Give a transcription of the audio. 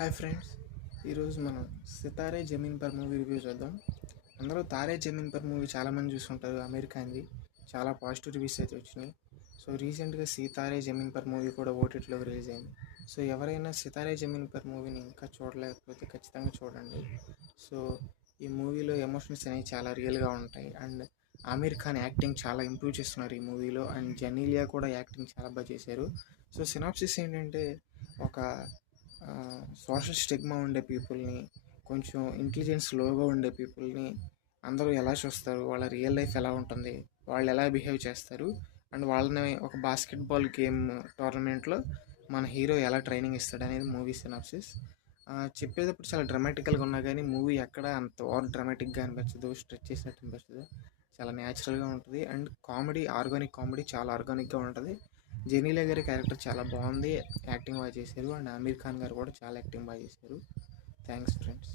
Hi friends, ఈరోజు మనం Sitaare Zameen per movie review చూద్దాం. అందరూ తారే జమీన్ పర్ మూవీ చాలామంది చూసుకుంటారు. అమెరికాది చాలా పాజిటివ్ రివ్యూస్ అయితే వచ్చినాయి. సో రీసెంట్గా సితారే జమీన్ పర్ మూవీ కూడా ఓటీటీలో రిలీజ్ అయింది. సో ఎవరైనా సితారే జమీన్ పర్ మూవీని ఇంకా చూడలేకపోతే ఖచ్చితంగా చూడండి. సో ఈ మూవీలో ఎమోషన్స్ అనేవి చాలా రియల్గా ఉంటాయి. అండ్ ఆమీర్ ఖాన్ యాక్టింగ్ చాలా ఇంప్రూవ్ చేస్తున్నారు ఈ మూవీలో. అండ్ జెనీలియా కూడా యాక్టింగ్ చాలా బాగా చేశారు. సో సినాప్సిస్ ఏంటంటే, ఒక సోషల్ స్టిగ్మా ఉండే పీపుల్ని, కొంచెం ఇంటెలిజెన్స్ లోగా ఉండే పీపుల్ని అందరూ ఎలా చూస్తారు, వాళ్ళ రియల్ లైఫ్ ఎలా ఉంటుంది, వాళ్ళు ఎలా బిహేవ్ చేస్తారు, అండ్ వాళ్ళని ఒక బాస్కెట్బాల్ గేమ్ టోర్నమెంట్లో మన హీరో ఎలా ట్రైనింగ్ ఇస్తాడు అనేది మూవీ సినాప్సిస్. చెప్పేటప్పుడు చాలా డ్రామాటికల్గా ఉన్నా కానీ మూవీ ఎక్కడ అంత ఓవర్ డ్రామాటిక్గా అనిపించదు, స్ట్రెచ్ చేసినట్టు అనిపించదు. చాలా న్యాచురల్గా ఉంటుంది. అండ్ కామెడీ, ఆర్గానిక్ కామెడీ చాలా ఆర్గానిక్గా ఉంటుంది. జెనీలియా గారి క్యారెక్టర్ చాలా బాగుంది, యాక్టింగ్ బాగా చేశారు. అండ్ ఆమీర్ ఖాన్ గారు కూడా చాలా యాక్టింగ్ బాగా చేశారు. Thanks friends.